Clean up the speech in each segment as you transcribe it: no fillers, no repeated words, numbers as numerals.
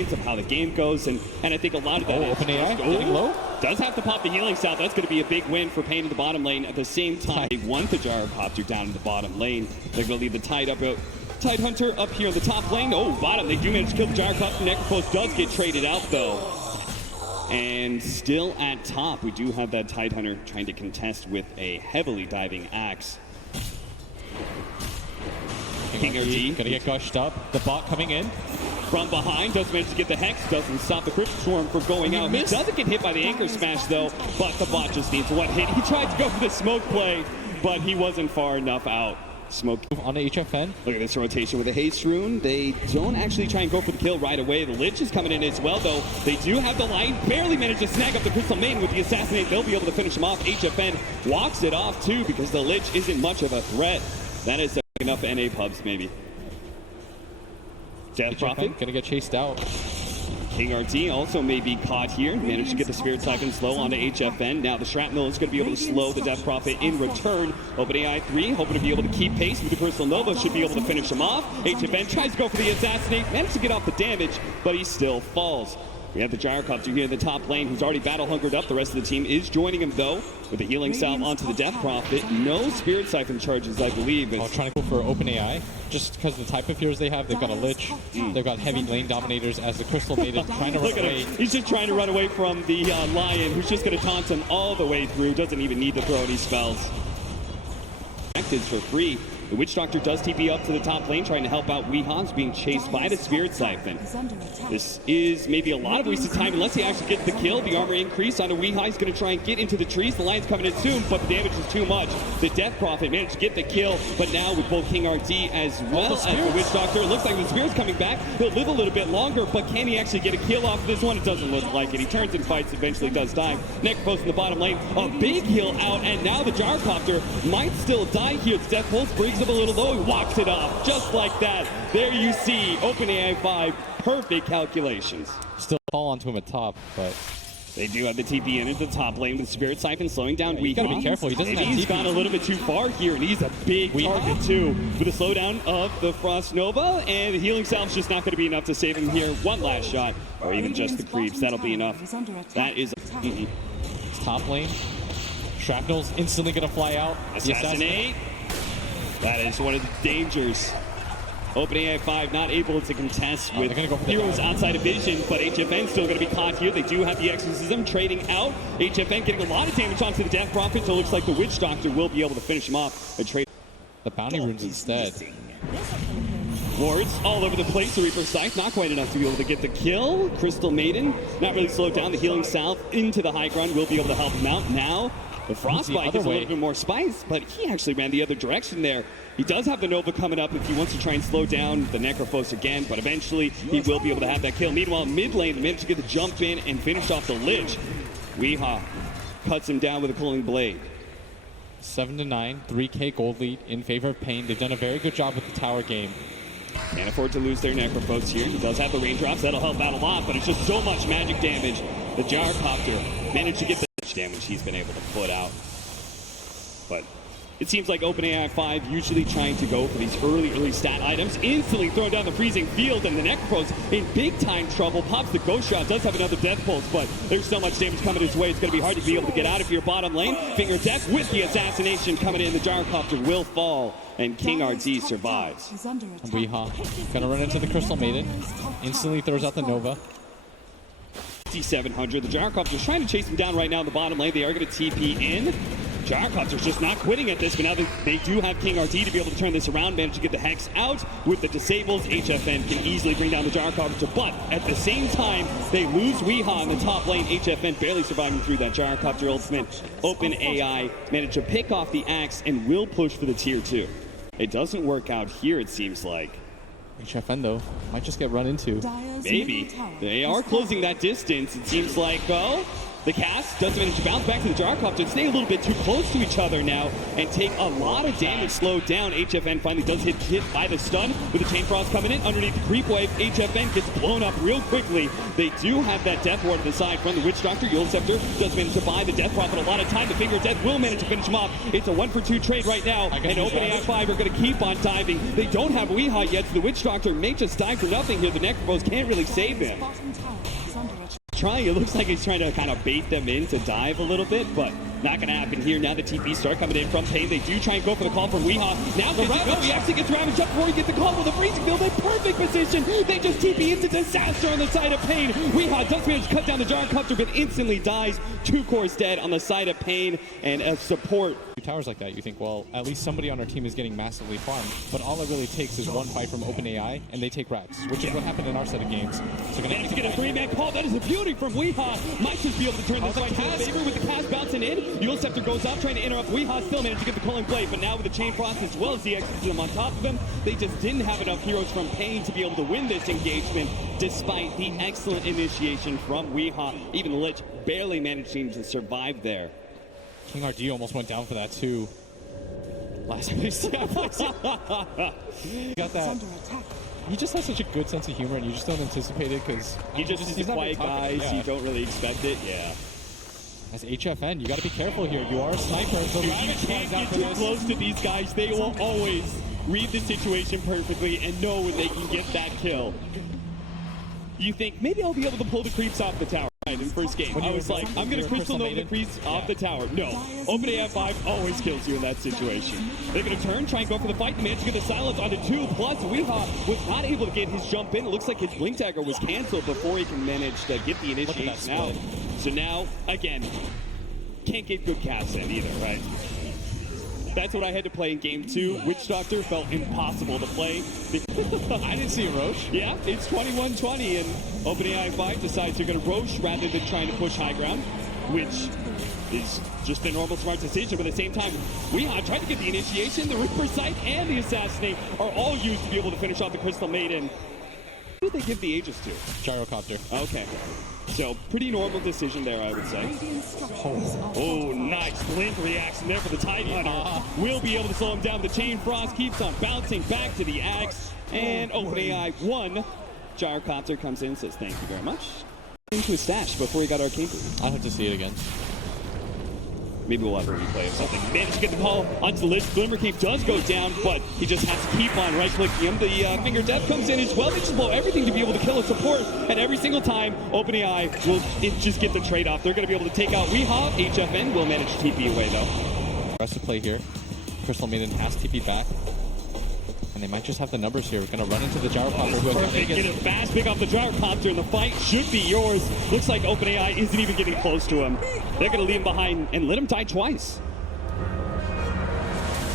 of how the game goes, and I think a lot of that OpenAI getting low. Does have to pop the healing salve. That's going to be a big win for Pain in the bottom lane. At the same time, they want the gyrocopter down in the bottom lane. They're going to leave the Tide Hunter up here in the top lane. Oh, bottom. They do manage to kill the gyrocopter. Necrophos does get traded out though. And still at top, we do have that Tide Hunter trying to contest with a heavily diving axe. King RD gonna get gushed up. The bot coming in from behind, does manage to get the Hex, doesn't stop the Crypt Swarm from going out. He doesn't get hit by the Anchor Smash though, but the bot just needs one hit. He tried to go for the smoke play, but he wasn't far enough out. Smoke on the HFN. Look at this rotation with the Haste Rune. They don't actually try and go for the kill right away. The Lich is coming in as well though. They do have the Light, barely managed to snag up the Crystal Maiden with the Assassinate. They'll be able to finish him off. HFN walks it off too because the Lich isn't much of a threat. That is enough NA pubs maybe. Death Prophet gonna get chased out. King RT also may be caught here. Managed to get the Spirit Siphon slow onto HFN. Now the Shrapnel is going to be able to slow the Death Prophet in return. OpenAI 3 hoping to be able to keep pace with the Crystal Nova. Should be able to finish him off. HFN tries to go for the Assassinate. Managed to get off the damage, but he still falls. We have the Gyrocopter here in the top lane who's already battle hungered up. The rest of the team is joining him though with the healing salve onto the Death Prophet. No Spirit Siphon charges, I believe. Trying to go for OpenAI just because of the type of heroes they have. They've got a Lich. They've got heavy lane dominators as the Crystal Maiden trying to run away. He's just trying to run away from the Lion who's just going to taunt him all the way through. Doesn't even need to throw any spells. Connected for free. The Witch Doctor does TP up to the top lane, trying to help out Weeha's being chased by the Spirit Siphon. This is maybe a lot of wasted time unless he actually gets the kill. The armor increase onto Weeha. He's going to try and get into the trees. The Lion's coming in soon, but the damage is too much. The Death Prophet managed to get the kill, but now with both King RT as well as the Witch Doctor, it looks like the Spirit's coming back. He'll live a little bit longer, but can he actually get a kill off of this one? It doesn't look like it. He turns and fights, eventually does die. Necrophos in the bottom lane. A big heal out, and now the Gyrocopter might still die here. The Death Pulse brings him a little low. He walks it off just like that. There you see OpenAI 5, perfect calculations. Still fall onto him at top, but they do have the TP in at the top lane with Spirit Siphon slowing down Weeha. You gotta be careful. He doesn't have He's TP. gone a little bit too far here, and he's a big target too. With a slowdown of the Frost Nova, and the healing salve's just not going to be enough to save him here. One last shot, or even just the creeps. That'll be enough. That is. It's top lane. Shrapnel's instantly gonna fly out. Assassinate. That is one of the dangers. OpenAI 5 not able to contest with heroes outside of vision, but HFN still going to be caught here. They do have the Exorcism trading out. HFN getting a lot of damage onto the Death Prophet, so it looks like the Witch Doctor will be able to finish him off and trade the bounty runes instead. Wards all over the place. The Reaper Scythe not quite enough to be able to get the kill. Crystal Maiden not really slowed down. The healing salve into the high ground will be able to help him out. Now the Frostbite is a little bit more spice, but he actually ran the other direction there. He does have the Nova coming up if he wants to try and slow down the Necrophos again, but eventually he will be able to have that kill. Meanwhile, mid lane managed to get the jump in and finish off the Lich. Weeha cuts him down with a Cooling Blade. 7-9, 3K gold lead in favor of Pain. They've done a very good job with the tower game. Can't afford to lose their Necrophos here. He does have the raindrops. That'll help out a lot, but it's just so much magic damage. The Gyrocopter managed to get the damage he's been able to put out. But it seems like OpenAI 5 usually trying to go for these early stat items. Instantly throwing down the freezing field, and the Necrophos in big time trouble. Pops the Ghost Shot, does have another Death Pulse, but there's so much damage coming his way. It's going to be hard to be able to get out of your bottom lane. Finger Death with the Assassination coming in. The Gyrocopter will fall, and King RT survives. Weeha gonna run into the Crystal Maiden. Instantly throws out the Nova. 5700. The Gyrocopter's trying to chase him down right now in the bottom lane. They are going to TP in. Gyrocopter's just not quitting at this, but now they do have King RT to be able to turn this around, manage to get the Hex out with the disables. HFN can easily bring down the Gyrocopter, but at the same time, they lose Weeha in the top lane. HFN barely surviving through that Gyrocopter ultimate. OpenAI managed to pick off the axe and will push for the tier 2. It doesn't work out here, it seems like. HFN though might just get run into. Maybe. They are closing that distance. It seems like, oh, The cast does manage to bounce back to the gyrocopter, stay a little bit too close to each other now, and take a lot of damage slowed down. HFN finally does hit by the stun with the Chain Frost coming in underneath the creep wave. HFN gets blown up real quickly. They do have that Death Ward to the side from the Witch Doctor. Yule Scepter does manage to buy the Death Prophet a lot of time. The Finger of Death will manage to finish him off. It's a 1-for-2 trade right now, and OpenAI 5 are going to keep on diving. They don't have Weehaw yet, so the Witch Doctor may just die for nothing here. The Necropose can't really save him. Trying, it looks like he's trying to kind of bait them in to dive a little bit, but not going to happen here. Now the TPs start coming in from Pain. They do try and go for the call from Weehaw. Now the Ravage, he actually gets Ravage up before he gets the call with the freezing field in perfect position. They just TP into disaster on the side of Pain. Weehaw does manage to cut down the gyrocopter, but instantly dies. 2 cores dead on the side of Pain, and a support. Towers like that, you think, well, at least somebody on our team is getting massively farmed, but all it really takes is one fight from OpenAI, and they take Rats, which is what happened in our set of games. So gonna get a 3-man call. That is a beauty from Weehaw. Might just be able to turn this fight to his favor with the cast bouncing in. Yule Scepter goes up, trying to interrupt. Weehaw still managed to get the call in play, but now with the Chain Frost as well as the exorcism on top of him, they just didn't have enough heroes from Pain to be able to win this engagement, despite the excellent initiation from Weehaw. Even the Lich barely managing to survive there. King RD almost went down for that too. Last place. Got that. He just has such a good sense of humor, and you just don't anticipate it because he's a quiet guy. Yeah. So you don't really expect it. Yeah. As HFN, you got to be careful here. You are a sniper. So you can't get too close to these guys. They will always read the situation perfectly and know when they can get that kill. You think maybe I'll be able to pull the creeps off the tower. In first game, I was like, I'm going to Crystal Nova the creeps off the tower. No, OpenAI 5 always kills you in that situation. They're going to turn, try and go for the fight, manage to get the silence on the 2. Plus, Weehaw was not able to get his jump in. It looks like his Blink Dagger was canceled before he can manage to get the initiation out. So now, again, can't get good casts in either, right? That's what I had to play in game 2. Witch Doctor felt impossible to play. I didn't see a Roche. Yeah, it's 21-20, and OpenAI 5 decides they're going to Roche rather than trying to push high ground, which is just a normal smart decision. But at the same time, Weehaw tried to get the initiation. The Reaper Sight and the Assassinate are all used to be able to finish off the Crystal Maiden. Who did they give the Aegis to? Gyrocopter. Okay. So, pretty normal decision there, I would say. Oh, nice blink reaction there for the Tidehunter. Will be able to slow him down. The Chain Frost keeps on bouncing back to the Axe. And OpenAI 1. Gyrocopter comes in and says, thank you very much. Into his stash before he got Arcane Boot. I'll have to see it again. Maybe we'll have a replay of something. Managed to get the call onto the Lich. Glimmer Cape does go down, but he just has to keep on right-clicking him. The Finger Death comes in as well. They just blow everything to be able to kill a support. And every single time, OpenAI will just get the trade-off. They're going to be able to take out Weehaw. HFN will manage to TP away, though. Rest of play here. Crystal Maiden has TP back. And they might just have the numbers here. We're going to run into the Gyrocopter. Perfect. Get a fast pick off the Gyrocopter, and the fight should be yours. Looks like OpenAI isn't even getting close to him. They're going to leave him behind and let him die twice.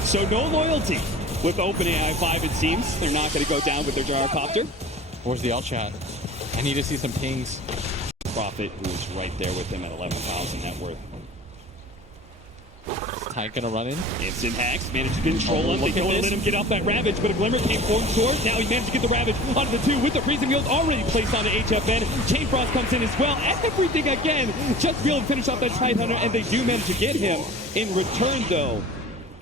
So no loyalty with OpenAI 5, it seems. They're not going to go down with their Gyrocopter. Where's the L chat? I need to see some pings. Prophet, who's right there with him at 11,000 net worth. Tide gonna run in. Instant hacks, managed to control him. They don't want to let him get off that Ravage, but a Glimmer came forward sword. Now he managed to get the Ravage onto the 2 with the freezing field already placed onto HFN. Chain Frost comes in as well. Everything again, just to be able to finish off that Tidehunter, and they do manage to get him. In return, though,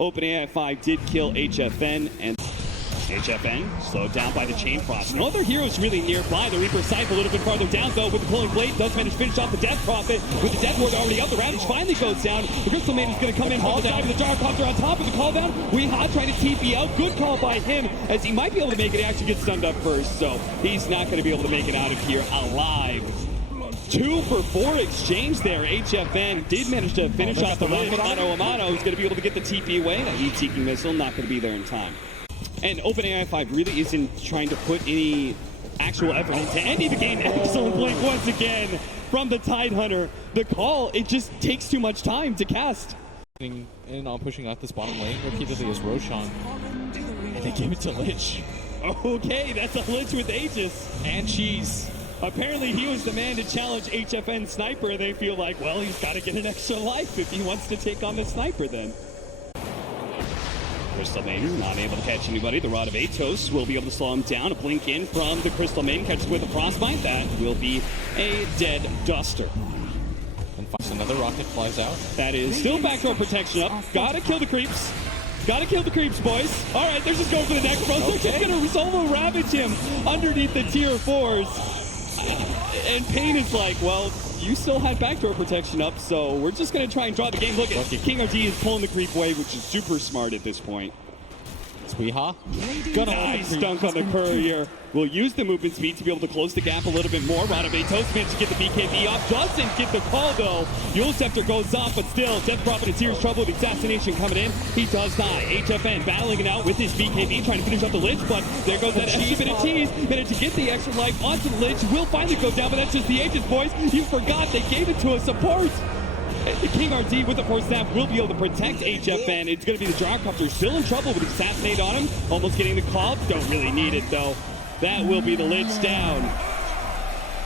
OpenAI 5 did kill HFN, and HFN slowed down by the Chain Frost. No other heroes really nearby. The Reaper Scythe a little bit farther down, though, with the Pulling Blade. Does manage to finish off the Death Prophet. With the Death Ward already up, the Ravage finally goes down. The Crystal Maiden's going to come in from the side with the Gyrocopter on top of the call down. Weehaw trying to TP out. Good call by him, as he might be able to make it. He actually gets stunned up first, so he's not going to be able to make it out of here alive. 2 for 4 exchange there. HFN did manage to finish off the Lich. Amano who's going to be able to get the TP away. That heat-seeking missile not going to be there in time. And OpenAI 5 really isn't trying to put any actual effort into ending the game. Excellent blink once again from the Tidehunter. The call, it just takes too much time to cast. In on pushing out this bottom lane repeatedly is Roshan. And they gave it to Lich. Okay, that's a Lich with Aegis. And cheese. Apparently he was the man to challenge HFN Sniper. They feel like, well, he's got to get an extra life if he wants to take on the Sniper then. Crystal Maiden not able to catch anybody. The Rod of Atos will be able to slow him down. A blink in from the Crystal Maiden catches with a Frostbite. That will be a dead Duster. And fire. Another rocket flies out. That is still backdoor protection up. Gotta kill the creeps. Gotta kill the creeps, boys. All right, they're just going for the necropros. Okay. They're just gonna solo ravage him underneath the tier 4s. And Pain is like, well, you still had backdoor protection up, so we're just gonna try and draw the game. Look at King RD is pulling the creep away, which is super smart at this point. Weehaw. Nice dunk on the courier. We'll use the movement speed to be able to close the gap a little bit more. Ranabe Toast managed to get the BKB off. Doesn't get the call though. Yule Scepter goes off, but still, Death Prophet in serious trouble with assassination coming in. He does die. HFN battling it out with his BKB, trying to finish up the Lich, but there goes that extra bit of cheese. Managed to get the extra life onto the Lich. Will finally go down, but that's just the Aegis, boys. You forgot they gave it to a support. The King RD with the force staff will be able to protect HFN. It's going to be the Gyrocopter still in trouble with Assassinate on him. Almost getting the call. Don't really need it though. That will be the Lich down.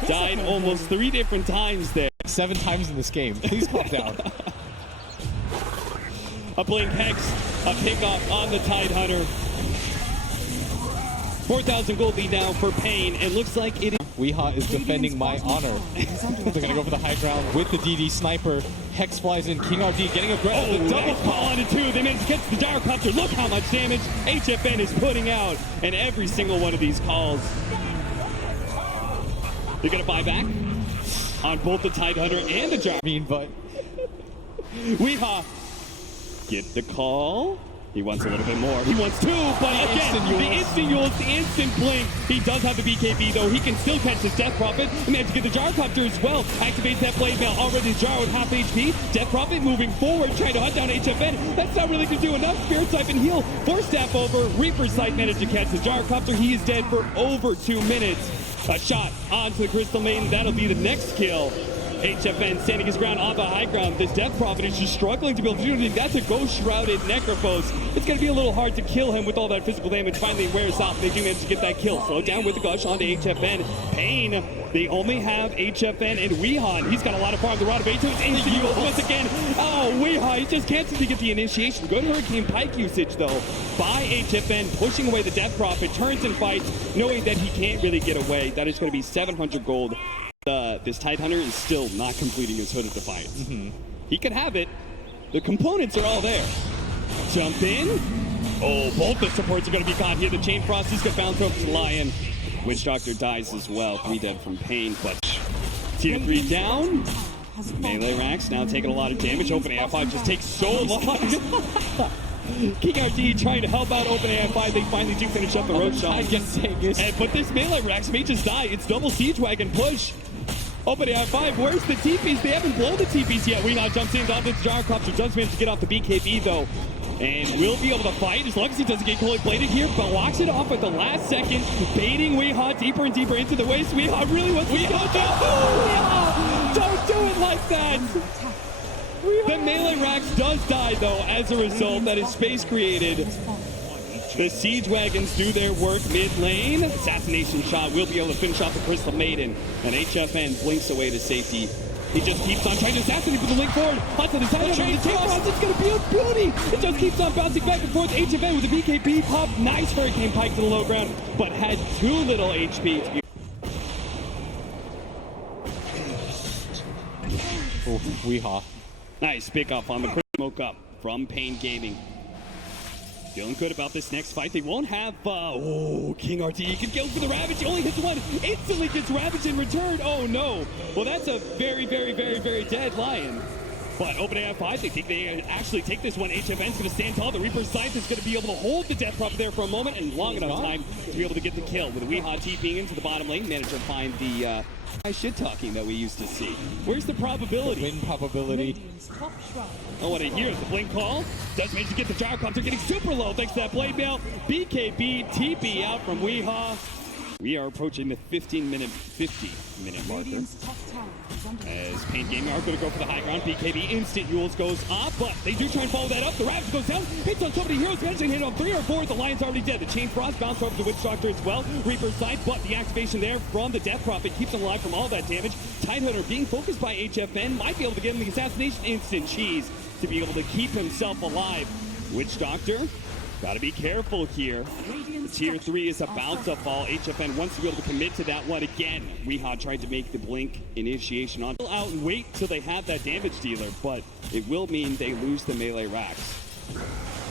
Died almost 3 different times there. 7 times in this game. Please calm down. A Blink Hex, a pickoff on the Tidehunter. 4,000 gold lead now for Pain. It looks like it is. Weehaw is defending my honor. They're going to go for the high ground with the DD sniper. Hex flies in. King RD getting aggressive. Oh, double call on it too. They managed to catch the Gyrocopter. Look how much damage HFN is putting out. And every single one of these calls. They're going to buy back on both the Tidehunter and the Gyro. But Weehaw get the call. He wants a little bit more. He wants 2, but again, the instant Yules, the instant blink. He does have the BKB though. He can still catch his Death Prophet. And managed to get the Gyrocopter as well. Activates that blade mail. Already Gyro at half HP. Death Prophet moving forward, trying to hunt down HFN. That's not really going to do enough. Spirit Siphon heal. Force Staff over. Reaper Sight managed to catch the Gyrocopter. He is dead for over 2 minutes. A shot onto the Crystal Maiden. That'll be the next kill. HFN standing his ground on the high ground. This Death Prophet is just struggling to be able to do anything. That's a Ghost Shrouded Necrophos. It's going to be a little hard to kill him with all that physical damage. Finally wears off. They do manage to get that kill. Slow down with the Gush onto HFN. Pain. They only have HFN and Weehaw. He's got a lot of farm. The Rod of Atos into you once again. Oh, Weehaw. He just can't seem to get the initiation. Good Hurricane Pike usage though by HFN, pushing away the Death Prophet. Turns and fights, knowing that he can't really get away. That is going to be 700 gold. This Tidehunter is still not completing his Hood of Defiance. He could have it. The components are all there. Jump in. Oh, both the supports are going to be caught here. The Chain Frost is going to bounce over to Lion. Witch Doctor dies as well. 3 dead from Pain, but tier 3 down. Melee Racks now taking a lot of damage. OpenAI 5 just takes so long. King RD trying to help out OpenAI 5. They finally do finish up the Roshan. But this Melee Racks may just die. It's double Siege Wagon push. OpenAI 5, where's the TPs? They haven't blown the TPs yet. Weehaw jumps in onto the Gyrocopter. Does manage to get off the BKB though. And will be able to fight as long as he doesn't get cold bladed here, but walks it off at the last second, baiting Weehaw deeper and deeper into the waist. Weehaw really wants to go down. Oh, Weehaw! Don't do it like that! The Melee Rax does die though as a result. That is space created. The Siege Wagons do their work mid lane. Assassination shot will be able to finish off the Crystal Maiden. And HFN blinks away to safety. He just keeps on trying to assassinate with the link forward. Onto the side of the Chain Frost. It's going to be a beauty. It just keeps on bouncing back and forth. HFN with the BKB pop. Nice Hurricane Pike to the low ground, but had too little HP to be. Oh, Weehaw. Nice pick up on the smoke up from Pain Gaming. Feeling good about this next fight. They won't have, King RT. He can go for the Ravage. He only hits one. Instantly gets Ravage in return. Oh, no. Well, that's a very, very, very, very dead Lion. But OpenAI 5, they think they actually take this one. HFN's going to stand tall. The Reaper's Scythe is going to be able to hold the Death Prophet there for a moment and long enough time to be able to get the kill. With Weehaw TPing into the bottom lane, managed to find the shit-talking that we used to see. Where's the probability? Win probability. Oh, what I hear is the blink call. Does manage to get the Gyrocopter getting super low thanks to that blade mail. BKB TP out from Weehaw. We are approaching the 50-minute marker. As Pain Gaming are going to go for the high ground. BKB instant Yules goes up, but they do try and follow that up. The Ravage goes down, hits on so many heroes, eventually hit on 3 or 4. The Lion's already dead. The Chain Frost bounced over to Witch Doctor as well. Reaper's Sight, but the activation there from the Death Prophet keeps him alive from all that damage. Tidehunter being focused by HFN might be able to get him the assassination instant cheese to be able to keep himself alive. Witch Doctor Gotta be careful here. Tier 3 is about to fall. HFN wants to be able to commit to that one again. Weehaw tried to make the blink initiation on. Out and wait till they have that damage dealer, but it will mean they lose the melee racks.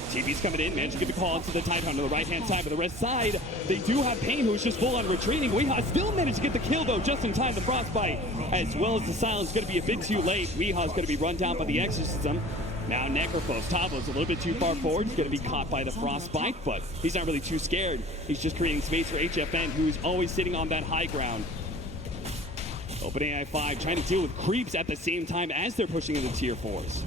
TB's coming in, managed to get the call into the Titan on the right-hand side, but the red side, they do have Pain, who's just full on retreating. Weehaw still managed to get the kill, though, just in time. The Frostbite, as well as the silence, going to be a bit too late. Weehaw's going to be run down by the Exorcism. Now Necrophos, Tavo's a little bit too far forward. He's going to be caught by the Frostbite, but he's not really too scared. He's just creating space for HFN, who's always sitting on that high ground. OpenAI 5 trying to deal with creeps at the same time as they're pushing into tier 4s.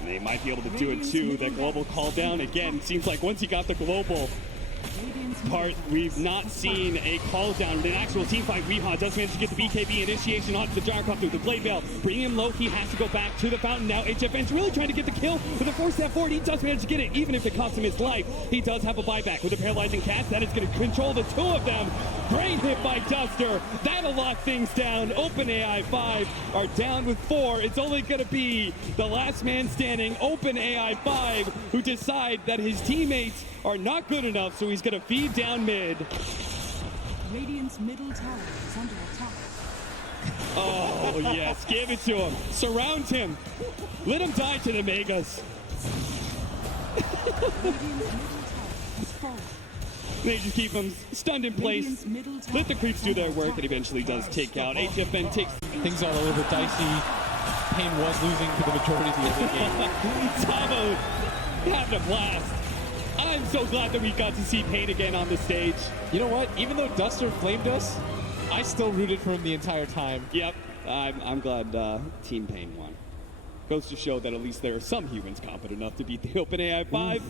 And they might be able to do it too. That global call down again. Seems like once he got the global part, we've not seen a call down in an actual team fight. Weehaw does manage to get the BKB initiation onto the Gyrocoff through the Blade Veil. Bringing him low, he has to go back to the fountain now. HFN's really trying to get the kill with a 4-step forward. He does manage to get it, even if it costs him his life. He does have a buyback with a paralyzing cast. That is going to control the two of them. Great hit by Duster. That'll lock things down. OpenAI 5 are down with 4. It's only going to be the last man standing, OpenAI 5, who decide that his teammates are not good enough, so he's going to feed down mid. Radiant's middle tower is under attack. Oh, yes. Give it to him. Surround him. Let him die to the Megas. Radiant's middle tower has fallen. They just keep him stunned in place. Radiant's middle tower Let the creeps do their is work. under It eventually does take out. HFN takes... Things are a little bit dicey. Pain was losing for the majority of the early game. Tavo having a blast. I'm so glad that we got to see Pain again on the stage. You know what? Even though Duster flamed us, I still rooted for him the entire time. Yep, I'm glad Team Pain won. Goes to show that at least there are some humans competent enough to beat the OpenAI 5.